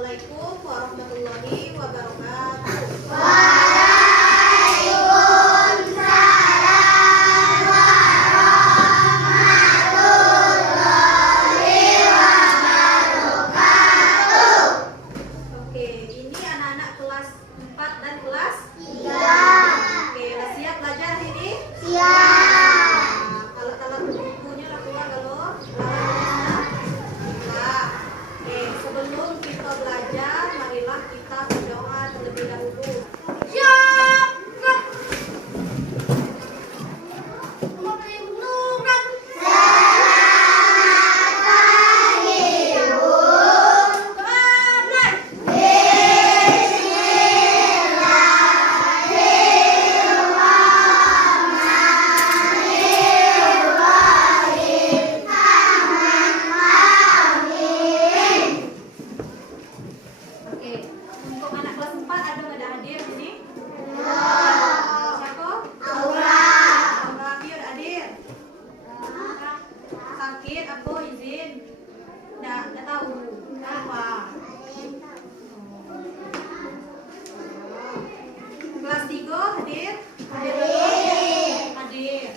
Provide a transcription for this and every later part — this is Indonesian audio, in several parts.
Assalamualaikum warahmatullahi wabarakatuh. Oke, ini anak-anak kelas 4 dan kelas 3. Oke, udah siap belajar hari ini? Siap. Alat-alat bukunya lah keluar kalau nah, oke, sebelum kita belajar, marilah kita berdoa terlebih dahulu. Oke, untuk anak kelas 4 ada nggak hadir di sini? Siapa? Aura, Bio udah hadir. Sakit, aku izin. Nggak tahu. Apa? Kelas 3 hadir? Hadir.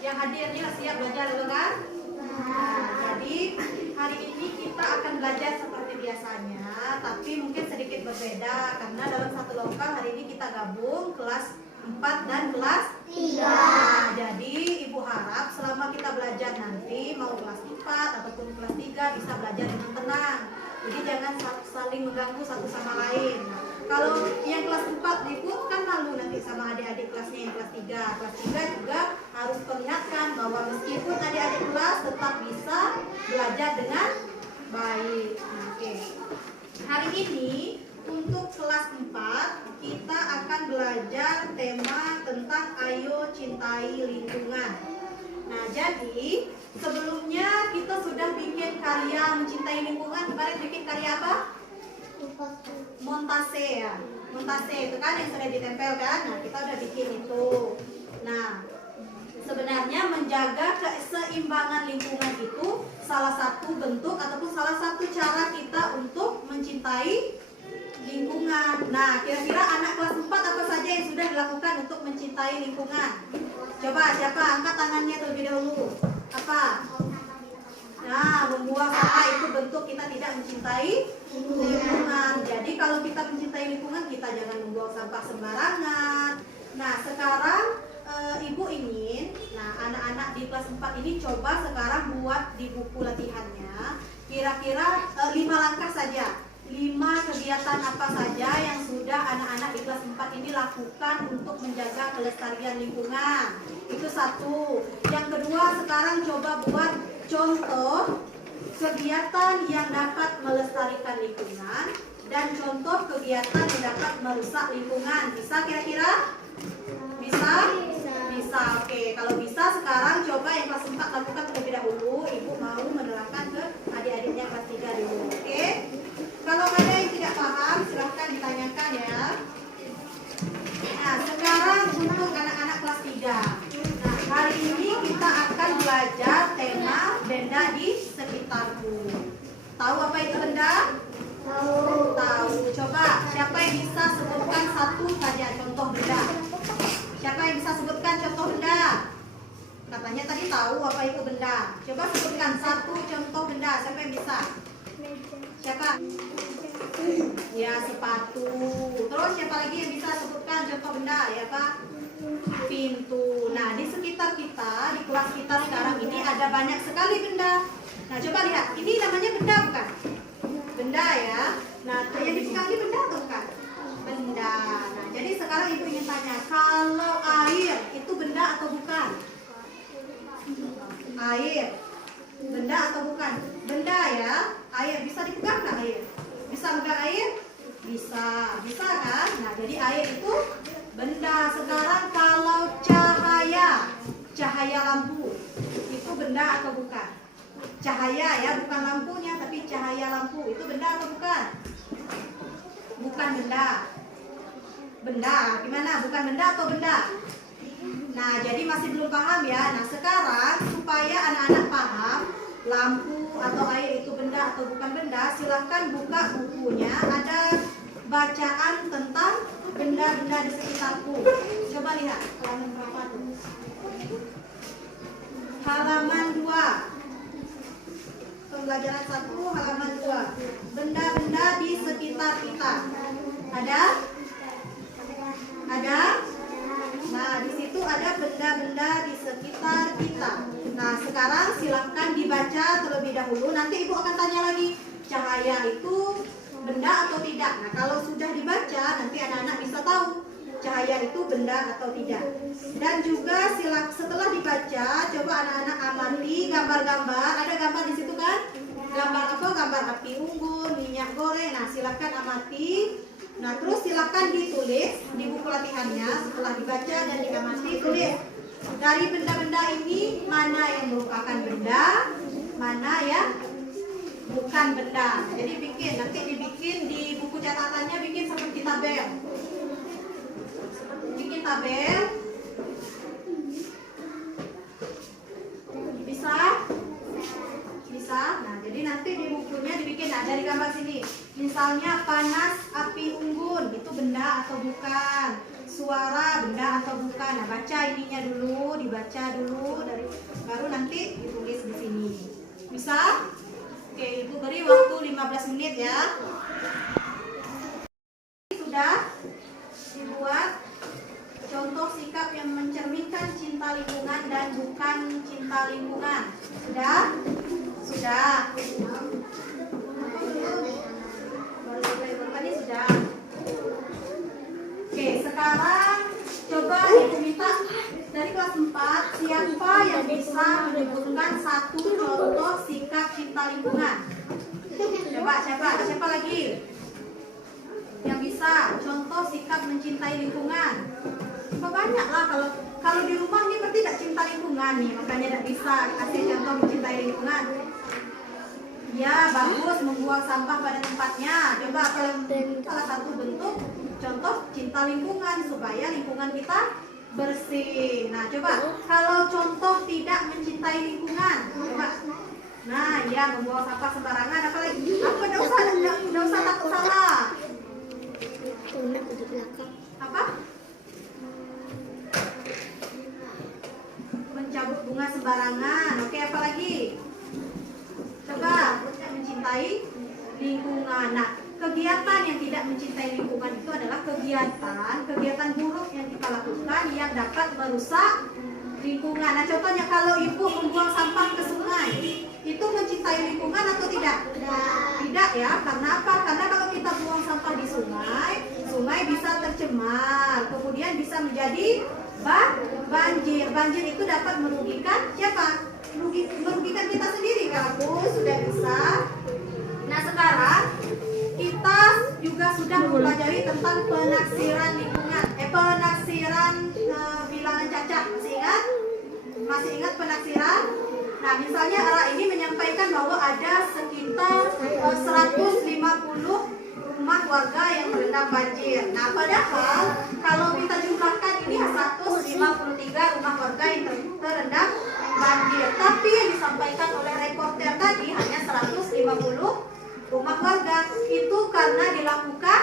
Yang hadir ini siap belajar dulu kan? Jadi hari ini kita akan belajar seperti biasanya, tapi mungkin sedikit berbeda karena dalam satu lokal hari ini kita gabung kelas 4 dan kelas 3. Nah, jadi Ibu harap selama kita belajar nanti mau kelas 4 ataupun kelas 3 bisa belajar dengan tenang. Jadi jangan saling mengganggu satu sama lain. Kalau yang kelas 4 ikut kan malu nanti sama adik-adik kelasnya yang kelas 3. Kelas 3 juga harus perlihatkan bahwa meskipun adik-adik kelas tetap bisa belajar dengan baik. Oke. Hari ini untuk kelas 4 kita akan belajar tema tentang ayo cintai lingkungan. Nah, jadi sebelumnya kita sudah bikin karya mencintai lingkungan. Kemarin bikin karya apa? Montase ya. Montase itu kan yang sudah ditempel kan? Nah, kita udah bikin itu. Nah, sebenarnya menjaga keseimbangan lingkungan itu salah satu bentuk ataupun salah satu cara kita untuk mencintai lingkungan. Nah, kira-kira anak kelas 4 apa saja yang sudah dilakukan untuk mencintai lingkungan? Coba siapa angkat tangannya terlebih dahulu. Apa? Nah, membuang sampah itu bentuk kita tidak mencintai lingkungan. Jadi kalau kita mencintai lingkungan, kita jangan membuang sampah sembarangan. Nah, sekarang Ibu ingin, nah anak-anak di kelas 4 ini coba sekarang buat di buku latihannya kira-kira 5 langkah saja, 5 kegiatan apa saja yang sudah anak-anak di kelas 4 ini lakukan untuk menjaga kelestarian lingkungan. Itu satu. Yang kedua, sekarang coba buat contoh kegiatan yang dapat melestarikan lingkungan dan contoh kegiatan yang dapat merusak lingkungan. Bisa kira-kira? Bisa? Bisa. Oke, kalau bisa sekarang coba yang kelas 4 lakukan terlebih dahulu. Ibu mau menerapkan ke adik-adiknya kelas 3 dulu. Oke? Kalau ada yang tidak paham silahkan ditanyakan ya. Nah, sekarang untuk anak-anak kelas 3. Nah, hari ini kita akan belajar tema benda di sekitarku. Tahu apa itu benda? Tahu. Coba siapa yang bisa sebutkan satu saja contoh benda? Siapa yang bisa sebutkan contoh benda? Katanya tadi tahu apa itu benda. Coba sebutkan satu contoh benda. Siapa yang bisa? Siapa? Ya, sepatu. Terus siapa lagi yang bisa sebutkan contoh benda? Ya, Pak? Pintu. Nah, di sekitar kita, di kelas kita sekarang ini ada banyak sekali benda. Nah, coba lihat. Ini namanya benda bukan? Benda ya. Nah, yang di sekitar ini benda atau bukan? Benda. Nah, jadi sekarang Ibu ingin tanya, kalau air itu benda atau bukan? Air. Benda atau bukan? Benda ya. Air bisa dipegang nggak air? Bisa pegang air? Bisa. Bisa kan? Nah, jadi air itu benda. Sekarang kalau cahaya lampu itu benda atau bukan? Cahaya ya, bukan lampunya tapi cahaya lampu itu benda atau bukan? Bukan benda. Benda, gimana? Bukan benda atau benda? Nah, jadi masih belum paham ya. Nah, sekarang supaya anak-anak paham lampu atau air itu benda benda atau bukan benda, silahkan buka bukunya. Ada bacaan tentang benda-benda di sekitarku. Coba lihat halaman berapa tuh? Halaman 2. Pembelajaran 1 halaman 2. Benda-benda di sekitar kita. Ada? Ada? Nah, di situ ada benda-benda di sekitar kita. Nah, sekarang silahkan dibaca terlebih dahulu. Nanti Ibu akan tanya lagi, cahaya itu benda atau tidak. Nah, kalau sudah dibaca, nanti anak-anak bisa tahu cahaya itu benda atau tidak. Dan juga setelah dibaca, coba anak-anak amati gambar-gambar. Ada gambar di situ kan? Gambar apa? Gambar api unggun, minyak goreng. Nah, silahkan amati. Nah, terus silakan ditulis di buku latihannya. Setelah dibaca dan diamati, tulis dari benda-benda ini mana yang merupakan benda, mana yang bukan benda. Jadi nanti dibikin di buku catatannya, bikin seperti tabel. Bikin tabel. Bisa? Bisa. Nah, jadi nanti di bukunya dibikin, nah dari gambar sini. Misalnya panas api unggun, itu benda atau bukan? Suara benda atau bukan? Nah, baca ininya dulu, dibaca dulu, baru nanti ditulis di sini. Bisa? Oke, Ibu beri waktu 15 menit ya. Sudah dibuat contoh sikap yang mencerminkan cinta lingkungan dan bukan cinta lingkungan. Sudah? Sudah. Ini sudah. Oke, sekarang coba Ibu minta dari kelas 4, siapa yang bisa menyebutkan satu contoh sikap cinta lingkungan? Coba siapa lagi yang bisa contoh sikap mencintai lingkungan? Banyak lah, kalau di rumah nih berarti tidak cinta lingkungan nih, makanya tidak bisa kasih contoh mencintai lingkungan. Ya, bagus, membuang sampah pada tempatnya. Coba salah satu bentuk contoh cinta lingkungan supaya lingkungan kita bersih. Nah, coba kalau contoh tidak mencintai lingkungan, coba. Nah, ya, membuang sampah sembarangan, apalagi? Apa? Nggak usah takut salah. Apa? Mencabut bunga sembarangan. Oke, apa lagi? Coba mencintai lingkungan. Nah, kegiatan yang tidak mencintai lingkungan itu adalah kegiatan buruk yang kita lakukan yang dapat merusak lingkungan. Nah, contohnya kalau Ibu membuang sampah ke sungai, itu mencintai lingkungan atau tidak? Tidak ya. Karena apa? Karena kalau kita buang sampah di sungai, sungai bisa tercemar, kemudian bisa menjadi banjir. Banjir itu dapat merugikan siapa? Merugikan kita sendiri. Kalau sudah bisa. Nah, sekarang kita juga sudah mempelajari tentang penaksiran lingkungan. Penaksiran bilangan cacat. Masih ingat penaksiran? Nah, misalnya Ara ini menyampaikan bahwa ada sekitar 150 rumah warga yang terendam banjir. Nah, padahal kalau kita jumlahkan ini 153 rumah warga yang terendam banjir. Tapi yang disampaikan oleh reporter tadi hanya 150 rumah warga. Itu karena dilakukan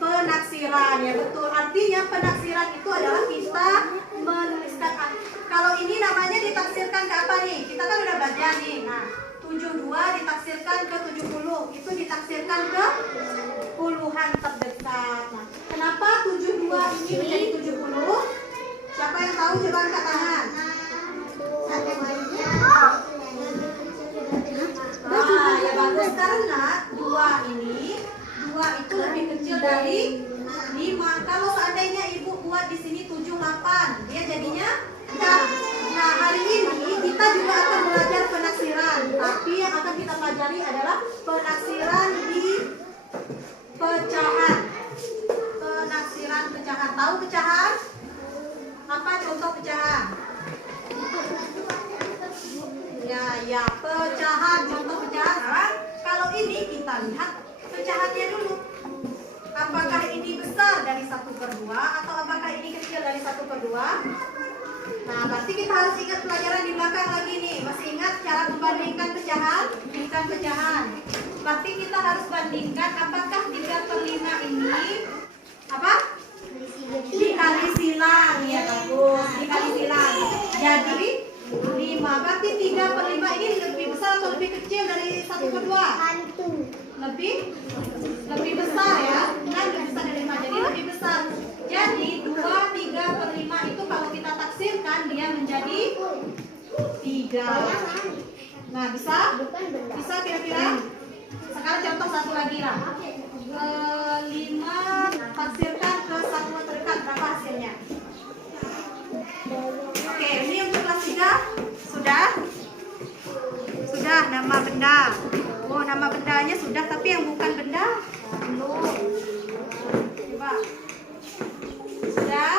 penaksiran. Ya betul. Artinya penaksiran itu adalah kita menuliskan. Kalau ini namanya ditaksirkan ke apa nih? Kita kan udah belajar nih. Nah, 72 ditaksirkan ke 70. Itu ditaksirkan ke puluhan terdekat. Nah, kenapa 72 ini menjadi 70? Siapa yang tahu? Coba angkat tangan. Nah, ya bagus, karena 2 itu lebih kecil dari 5. Kalau seandainya Ibu buat di sini 78, dia jadinya. Nah, hari ini kita juga akan belajar penaksiran. Tapi yang akan kita pelajari adalah penaksiran di pecahan. Penaksiran pecahan. Tahu pecahan? Apa contoh pecahan? Ya, pecahan. Contoh pecahan. Sekarang kalau ini kita lihat pecahannya dulu. Apakah ini besar dari 1/2 atau apakah ini kecil dari 1/2? Nah, berarti kita harus ingat pelajaran di belakang lagi nih. Masih ingat cara membandingkan pecahan? menyajikan pecahan. Berarti kita harus bandingkan apakah 3/5 ini apa? Dikali silang, ya bagus. Dikali silang. Jadi 5. Berarti 3/5 ini lebih besar atau lebih kecil dari 1/2? Lebih besar ya. Kan lebih besar dari 5. Jadi lebih besar. Jadi 2/3/5 itu kalau kita taksirkan dia menjadi 3. Nah, bisa? Bisa kira-kira? Sekarang contoh satu lagi lah. 5 taksirkan ke satuan terdekat, berapa hasilnya? Oke, ini untuk kelas 3 sudah? Sudah nama benda. Oh, nama bendanya sudah, tapi yang bukan benda belum. Coba. Sudah?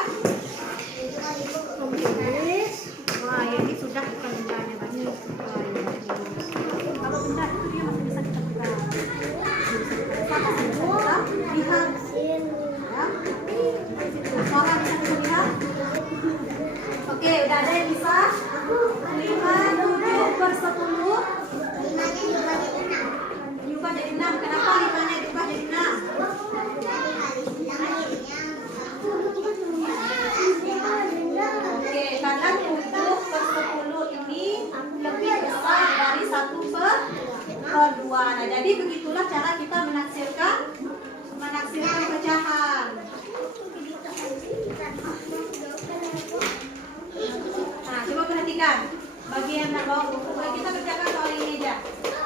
Wah, ya ini sudah bukan bendanya tadi. Kalau benda itu dia masih bisa kita pegang. Lihat. Ya. Suara bisa kita lihat. Oke, udah ada yang bisa? 5, 7/10. 5-nya diubah jadi 6. Kenapa 5-nya diubah jadi 6? Oke, karena 7/10 ini lebih besar dari 1/2. Nah, jadi begitulah cara kita menaksirkan pecahan. Nah, coba perhatikan bagian bawah buku. Kita kerjakan soal ini aja.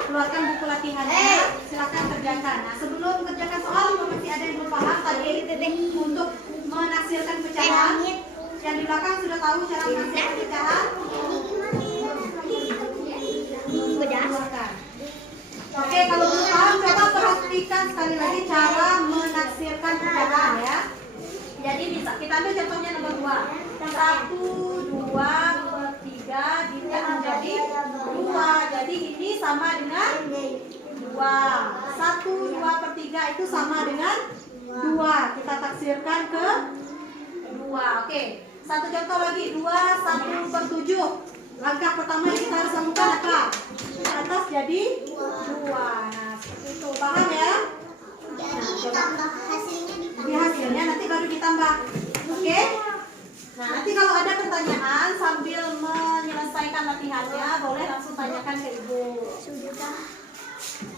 Keluarkan buku latihannya, silakan kerjakan. Nah, sebelum kerjakan soal, masih ada yang belum paham tadi untuk menaksirkan pecahan. Yang di belakang sudah tahu cara menaksirkan pecahan? Keluarkan. Oke, kalau belum paham, coba perhatikan sekali lagi cara menaksirkan pecahan ya. Jadi bisa kita ambil contohnya nomor 2. 1/2/3 jika menjadi 2. Jadi ini sama dengan 2. 1/2/3 itu sama dengan 2. Kita taksirkan ke 2. Oke. Satu contoh lagi. 2/1/7. Langkah pertama yang kita harus lakukan apa? Ke atas jadi 2. Nah, seperti itu. Paham ya? Jadi ditambah hasilnya Di hasilnya nanti baru ditambah. Oke? Nah, nanti kalau ada pertanyaan sambil menyelesaikan latihannya, boleh langsung tanyakan ke Ibu.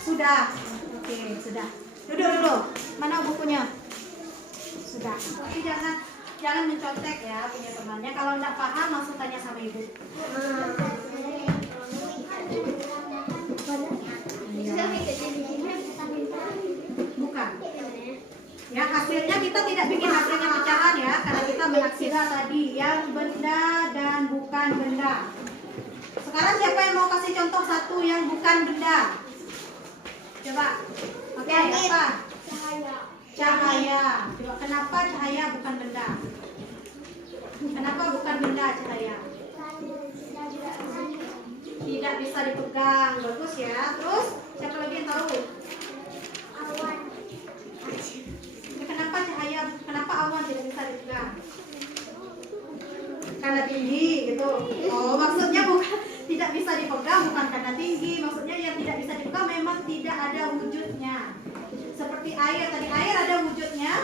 Sudah. Oke, sudah. Duduk dulu. Mana bukunya? Sudah. Tapi jangan mencontek ya punya temannya. Kalau enggak paham langsung tanya sama Ibu. Bukan. Ya, hasilnya kita tidak bikin hasilnya pecahan ya, karena kita menaksirkan tadi yang benda dan bukan benda. Sekarang siapa yang mau kasih contoh satu yang bukan benda? Coba. Oke, apa? Cahaya. Coba, kenapa cahaya bukan benda? Kenapa bukan benda cahaya? Tidak bisa dipegang. Bagus ya. Terus siapa lagi yang tahu? awan. Kenapa awan tidak bisa dipegang? Karena tinggi gitu. Oh, maksudnya bukan tidak bisa dipegang, bukan karena tinggi. Maksudnya yang tidak bisa dipegang memang tidak ada wujudnya. Seperti air tadi, air ada wujudnya?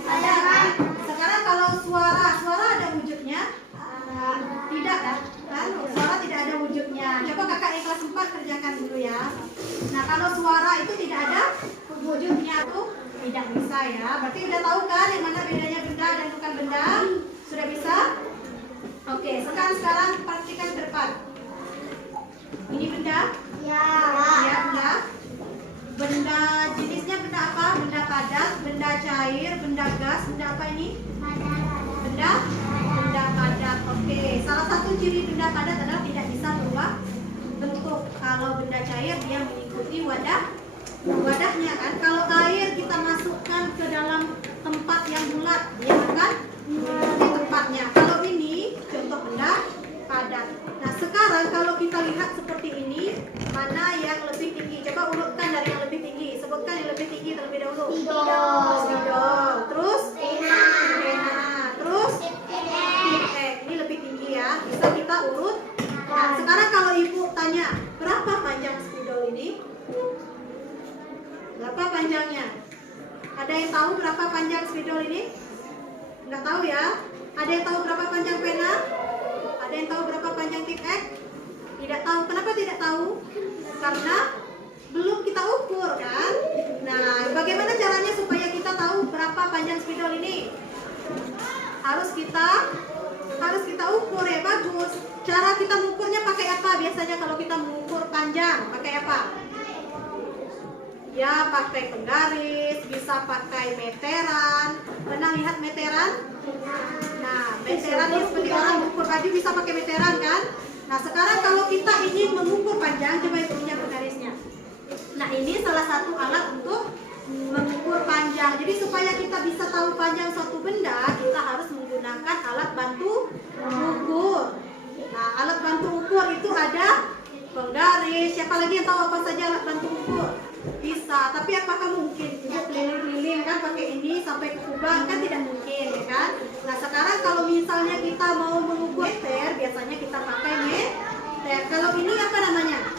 Ada kan? Sekarang kalau suara ada wujudnya? Tidak kan? Suara tidak ada wujudnya. Coba kakak yang kelas 4 kerjakan dulu ya. Nah, kalau suara itu tidak ada wujudnya tuh tidak bisa ya. Berarti udah tahu kan yang mana bedanya benda dan bukan benda? Sudah bisa? Oke, sekarang praktikan ke depan. Ini benda? Ya. Ya, benda. Benda jenisnya benda apa? Benda padat, benda cair, benda gas, benda apa ini? Benda padat. Oke, salah satu ciri benda padat adalah tidak bisa berubah bentuk. Kalau benda cair dia mengikuti wadahnya kan. Kalau air kita masukkan ke dalam tempat yang bulat, dia akan mengikuti tempatnya. Kalau ini contoh benda padat. Nah, sekarang kalau kita lihat seperti ini, mana yang lebih tinggi? Coba urutkan dari yang lebih tinggi. Sebutkan yang lebih tinggi terlebih dahulu. Spidol. Terus pena. Terus pipet. Ini lebih tinggi ya. Bisa kita urut. Nah, sekarang kalau ibu tanya berapa panjang spidol ini? Berapa panjangnya? Ada yang tahu berapa panjang spidol ini? Nggak tahu ya? Ada yang tahu berapa panjang pena? Ada yang tahu berapa panjang tip X? Tidak tahu. Kenapa tidak tahu? Karena belum kita ukur kan? Nah, bagaimana caranya supaya kita tahu berapa panjang spidol ini? Harus kita ukur ya, bagus. Cara kita mengukurnya pakai apa? Biasanya kalau kita mengukur panjang, pakai apa? Ya, pakai penggaris, bisa pakai meteran. Pernah lihat meteran? Nah, meteran ini seperti orang mengukur baju bisa pakai meteran kan? Nah, sekarang kalau kita ingin mengukur panjang, coba itu punya penggarisnya. Nah, ini salah satu alat untuk mengukur panjang. Jadi supaya kita bisa tahu panjang suatu benda, kita harus menggunakan alat bantu ukur. Nah, alat bantu ukur itu ada penggaris. Siapa lagi yang tahu apa saja alat bantu ukur? Bisa, tapi apakah mungkin untuk keliling-keliling kan pakai ini sampai ke kubang kan tidak mungkin ya kan? Nah, sekarang kalau misalnya kita mau mengukur meter, biasanya kita pakai meter. Kalau ini apa namanya?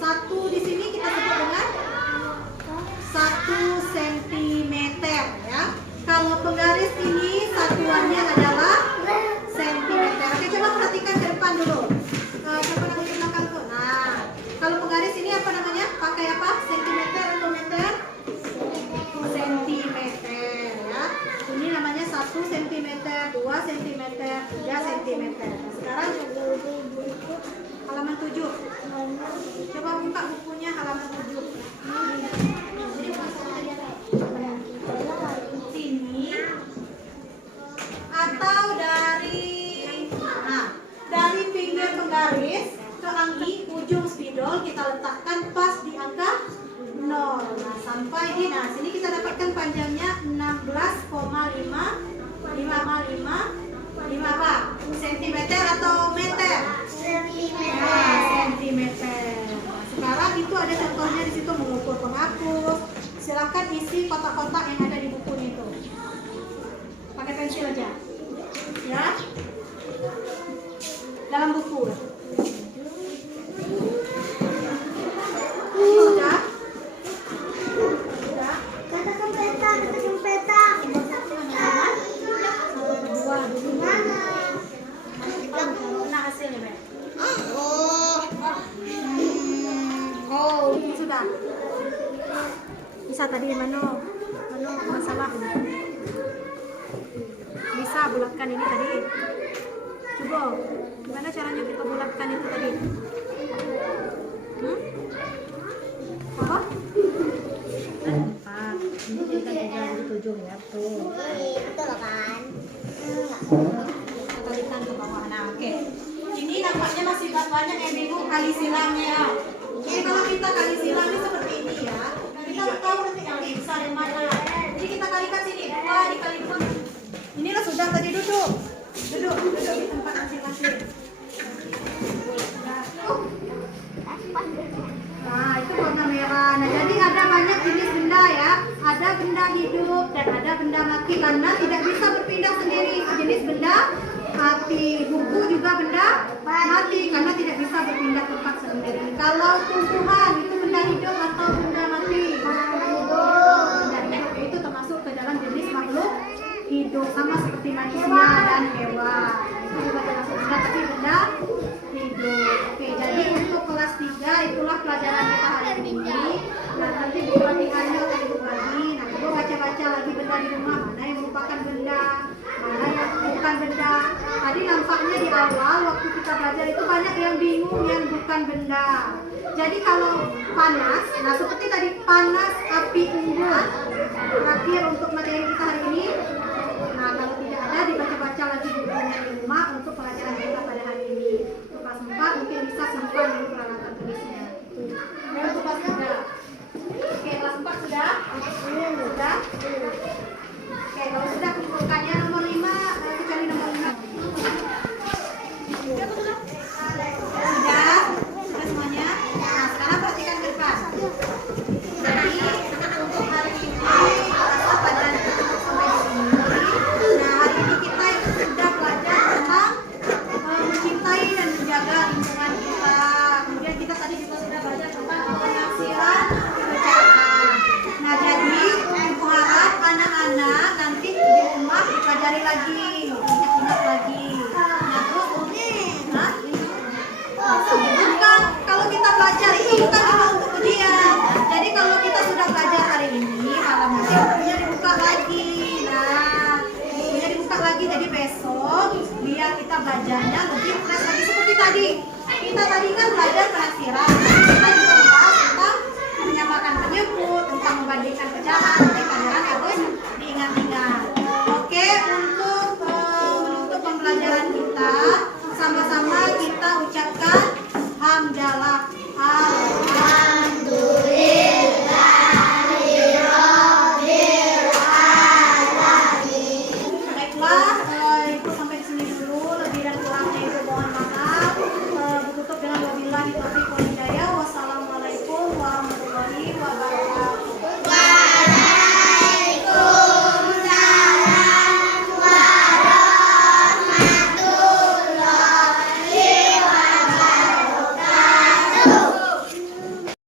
Satu di sini kita sebut dengan 1 cm ya. Kalau penggaris ini satuannya adalah sentimeter. Oke, coba perhatikan ke depan dulu. Coba nanti ke belakang tuh. Nah, kalau penggaris ini apa namanya? Pakai apa? Sentimeter atau meter? Sentimeter ya. Ini namanya 1 cm, 2 cm, 3 cm. Sekarang halaman 7. Coba buka bukunya halaman 7. Sini atau dari pinggir penggaris ke angki ujung spidol kita letakkan pas di angka 0. Nah, sampai di sini kita dapatkan panjangnya 16,5 apa? Sentimeter atau meter? Sentimeter. Sekarang itu ada contohnya di situ mengukur penghapus. Silahkan isi kotak-kotak yang ada di buku itu. Pakai pensil aja, ya. Dalam buku. Sudah? Sudah? Katakan peta. Mana hasilnya, Be? Sudah. Bisa tadi mana masalah bisa bulatkan ini tadi. Coba gimana caranya kita bulatkan itu tadi? Apa? 4. Ini jadikan 7 ya tuh. Betul kan? Kita talikan ke bawah. Nah, oke. Ini nampaknya masih banyak yang bingung kali silangnya. Jadi kalau kita kali silangnya seperti ini ya, kita tahu nanti yang besar yang mana. Jadi kita kalikan sini, 2 dikali 2. Inilah sudah tadi duduk di tempat masing-masing. Nah, itu warna merah. Nah, jadi ada banyak jenis benda ya. Ada benda hidup dan ada benda mati karena tidak bisa berpindah sendiri. Jenis benda mati, buku juga benda mati karena tidak bisa berpindah tempat sendiri. Kalau tumbuhan itu benda hidup atau benda mati? Benda hidup itu termasuk ke dalam jenis makhluk hidup sama seperti manusia dan hewan. Itu juga termasuk benda tapi benda hidup. Oke, jadi untuk kelas 3 itulah pelajaran kita hari ini. Nah, nanti buku latihannya akan dibagi. Nah, coba baca-baca lagi benda di rumah, mana yang merupakan benda, mana yang bukan benda. Tadi nampaknya di awal waktu kita belajar itu banyak yang bingung yang bukan benda. Jadi kalau panas, nah seperti tadi panas api unggun. Terakhir untuk materi kita hari ini. Nah, kalau tidak ada dibaca-baca lagi bukunya di rumah untuk pelajaran kita pada hari ini. Untuk kelas 4 mungkin bisa simpan dulu peralatan tulisnya. Untuk kelas 3. Oke, kelas 4 sudah? Sudah? Oke, kalau sudah kumpulkannya nomor 5, kecuali nomor 5. Sudah? Sudah semuanya? Nah, sekarang perhatikan ke depan. Jadi, untuk hari ini, rasa pada sampai di sini. Nah, hari ini kita sudah belajar tentang mencintai dan menjaga lingkungan kita. kita tadi kan belajar penaksiran.